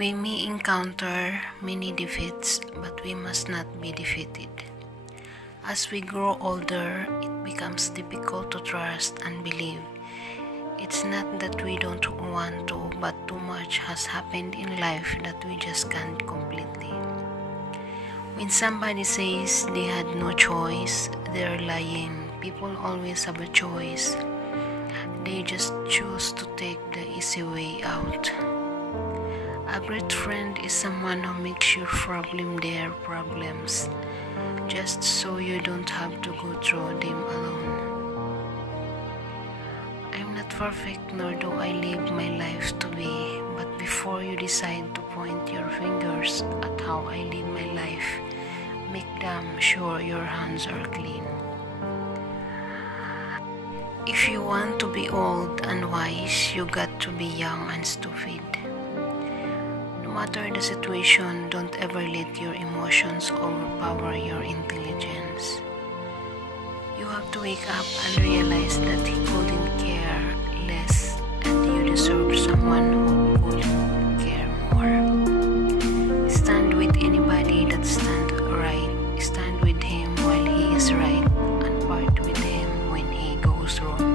We may encounter many defeats, but we must not be defeated. As we grow older, it becomes difficult to trust and believe. It's not that we don't want to, but too much has happened in life that we just can't completely. When somebody says they had no choice, they're lying. People always have a choice. They just choose to take the easy way out. A great friend is someone who makes your problem their problems, just so you don't have to go through them alone. I'm not perfect, nor do I live my life to be, but before you decide to point your fingers at how I live my life, make damn sure your hands are clean. If you want to be old and wise, you got to be young and stupid. No matter the situation, don't ever let your emotions overpower your intelligence. You have to wake up and realize that he couldn't care less and you deserve someone who could care more. Stand with anybody that stands right. Stand with him while he is right and part with him when he goes wrong.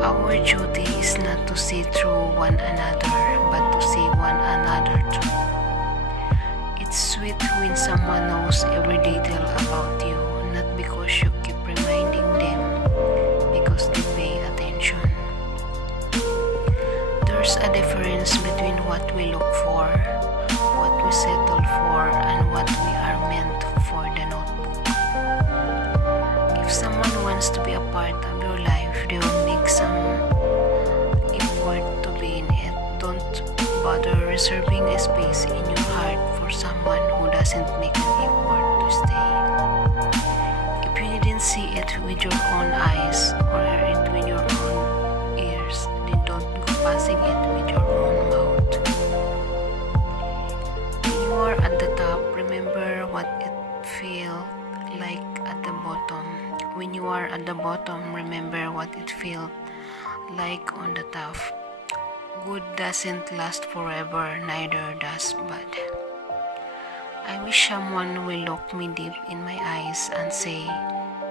Our duty is not to see through one another, but to see one another through. It's sweet when someone knows every detail about you, not because you keep reminding them, because they pay attention. There's a difference between what we look for, what we settle for, and what we are meant for the notebook. If someone wants to be a part of your life, they will make some effort to be in it. Don't bother reserving a space in your heart for someone who doesn't make an effort to stay. If you didn't see it with your own eyes or hear it with your own ears, then don't go passing it with your own mouth. When you are at the top, remember what it felt like at the bottom. When you are at the bottom, remember what it felt like on the top. Good doesn't last forever, neither does bad. I wish someone will look me deep in my eyes and say,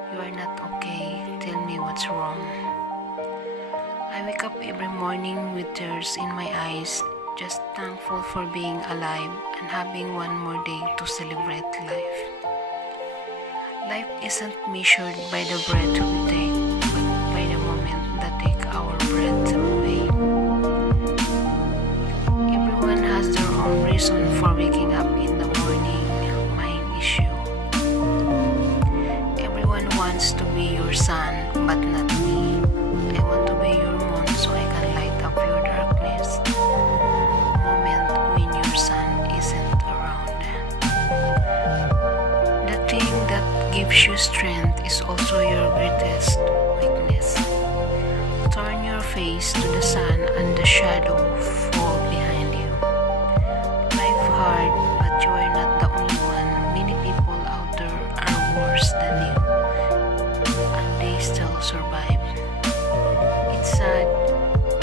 "You are not okay, tell me what's wrong." I wake up every morning with tears in my eyes, just thankful for being alive and having one more day to celebrate life. Life isn't measured by the breath we take, but by the moment that take our breath away. Everyone has their own reason for waking up in the morning. Mine is you. Everyone wants to be your sun, but not me. I want to be your moon so I can light up your darkness. Moment when your sun isn't around. The thing that gives you strength is also your greatest weakness. Turn your face to the sun and the shadow fall behind you. Life hard, but you are not the only one. Many people out there are worse than you, and they still survive. It's sad,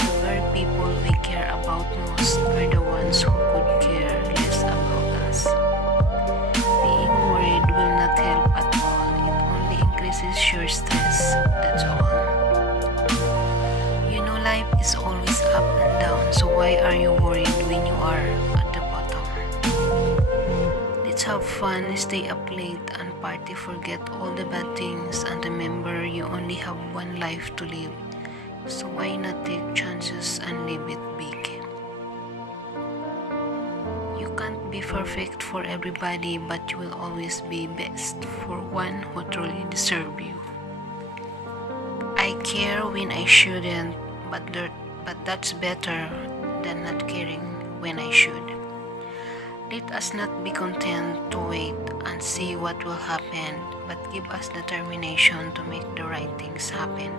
the very people we care about most are the ones who could care less about us. Being worried will not help at all. It only increases your stress, that's all. You know life is always up and down, so why are you worried when you are at the bottom? Let's have fun, stay up late and party, forget all the bad things, and remember you only have one life to live. So why not take chances and live it big? You can't be perfect for everybody, but you will always be best for one who truly deserves you. I care when I shouldn't, but that's better than not caring when I should. Let us not be content to wait and see what will happen, but give us determination to make the right things happen.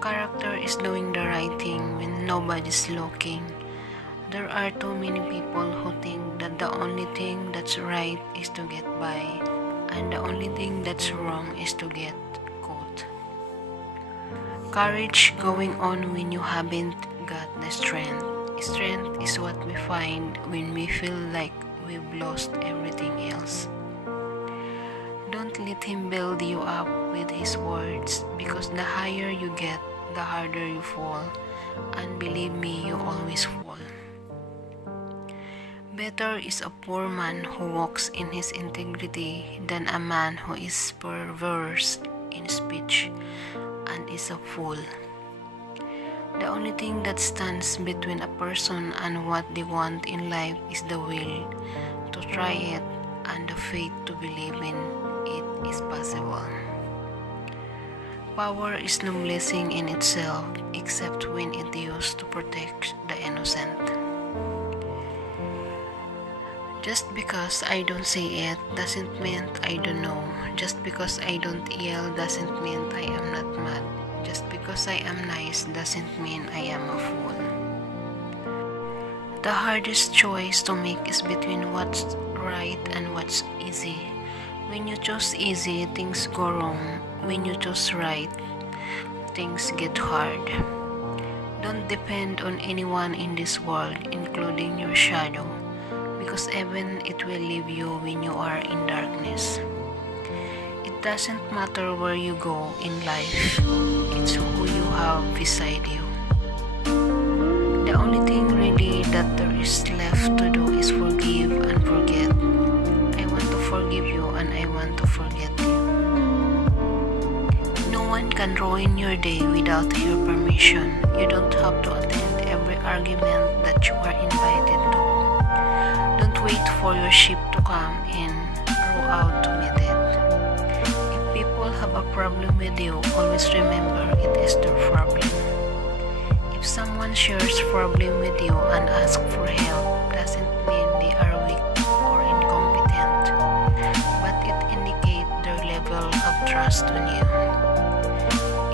Character is doing the right thing when nobody's looking. There are too many people who think that the only thing that's right is to get by, and the only thing that's wrong is to get caught. Courage going on when you haven't got the strength. Strength is what we find when we feel like we've lost everything else. Don't let him build you up with his words, because the higher you get, the harder you fall, and believe me, you always fall. Better is a poor man who walks in his integrity than a man who is perverse in speech and is a fool. The only thing that stands between a person and what they want in life is the will to try it and the faith to believe in it is possible. Power is no blessing in itself except when it used to protect the innocent. Just because I don't say it doesn't mean I don't know. Just because I don't yell doesn't mean I am not mad. Just because I am nice doesn't mean I am a fool. The hardest choice to make is between what's right and what's easy. When you choose easy, things go wrong. When you choose right, things get hard. Don't depend on anyone in this world, including your shadow, because even it will leave you when you are in darkness. It doesn't matter where you go in life, it's who you have beside you. The only thing really that there is left to do is forgive and forget. I want to forgive you and I want to forget you. No one can ruin your day without your permission. You don't have to attend every argument that you are invited to. Don't wait for your ship to come and row out to meet it. If people have a problem with you, always remember it is their problem. If someone shares problem with you and asks for help, doesn't mean they are weak or incompetent, but it indicates their level of trust on you.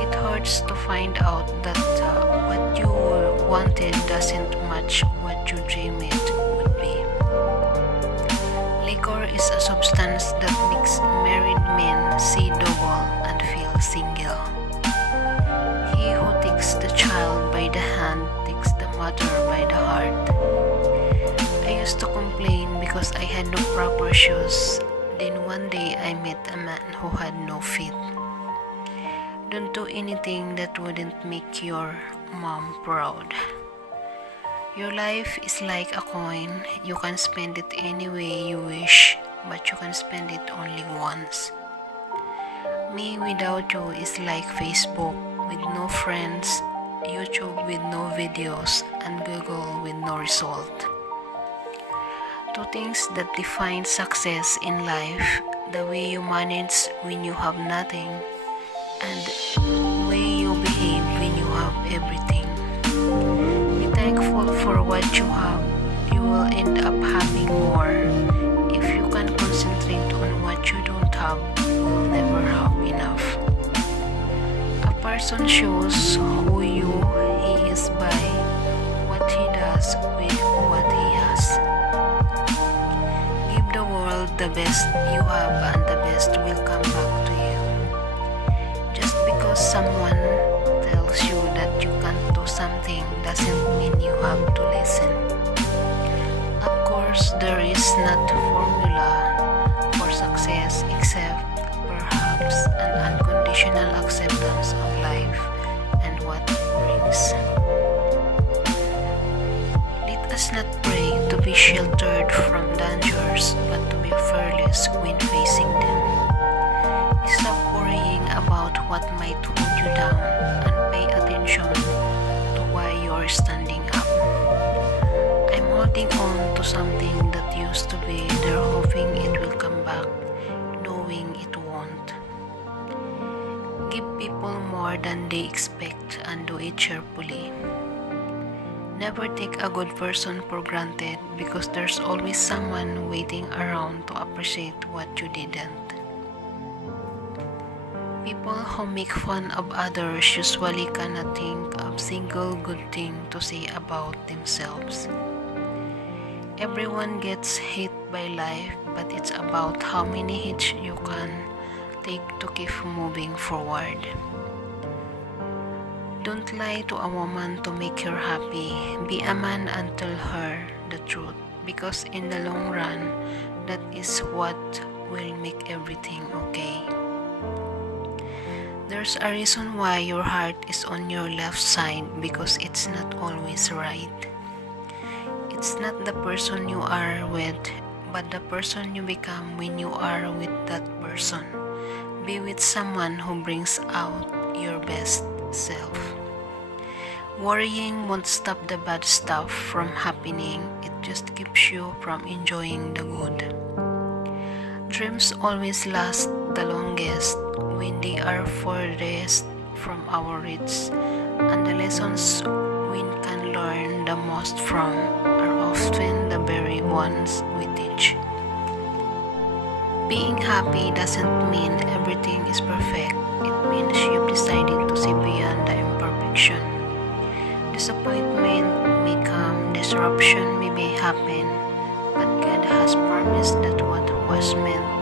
It hurts to find out that what you wanted doesn't match what you dreamed it would be. Liquor is a substance that makes married men see double and feel single. He who takes the child by the hand takes the mother by the heart. I used to complain because I had no proper shoes. Then one day I met a man who had no feet. Don't do anything that wouldn't make your mom proud. Your life is like a coin. You can spend it any way you wish, but you can spend it only once. Me without you is like Facebook with no friends, YouTube with no videos, and Google with no result. Two things that define success in life: the way you manage when you have nothing, and the way you behave when you have everything. Be thankful for what you have. You will end up having more. If you can concentrate on what you don't have, you will never have enough. A person shows who he is by what he does with what he has. Give the world the best you have and the best will come back to you. Just because someone tells you that you can't do something doesn't mean you have to listen. Of course, there is not a formula for success except perhaps an unconditional acceptance of life and what it brings. Let us not pray to be sheltered from dangers, but to be fearless when facing them. Stop worrying about what might hold you down and pay attention to why you're standing up. I'm holding on to something that used to be there, hoping it will come back, knowing it won't. Give people more than they expect and do it cheerfully. Never take a good person for granted, because there's always someone waiting around to appreciate what you didn't. People who make fun of others usually cannot think of single good thing to say about themselves. Everyone gets hit by life, but it's about how many hits you can take to keep moving forward. Don't lie to a woman to make her happy. Be a man and tell her the truth, because in the long run, that is what will make everything okay. There's a reason why your heart is on your left side, because it's not always right. It's not the person you are with, but the person you become when you are with that person. Be with someone who brings out your best self. Worrying won't stop the bad stuff from happening, it just keeps you from enjoying the good. Dreams always last the longest when they are furthest from our reach, and the lessons we can learn the most from are often the very ones we teach. Being happy doesn't mean everything is perfect. It means you've decided to see beyond the imperfection. Disappointment may come, disruption may happen, but God has promised that what was meant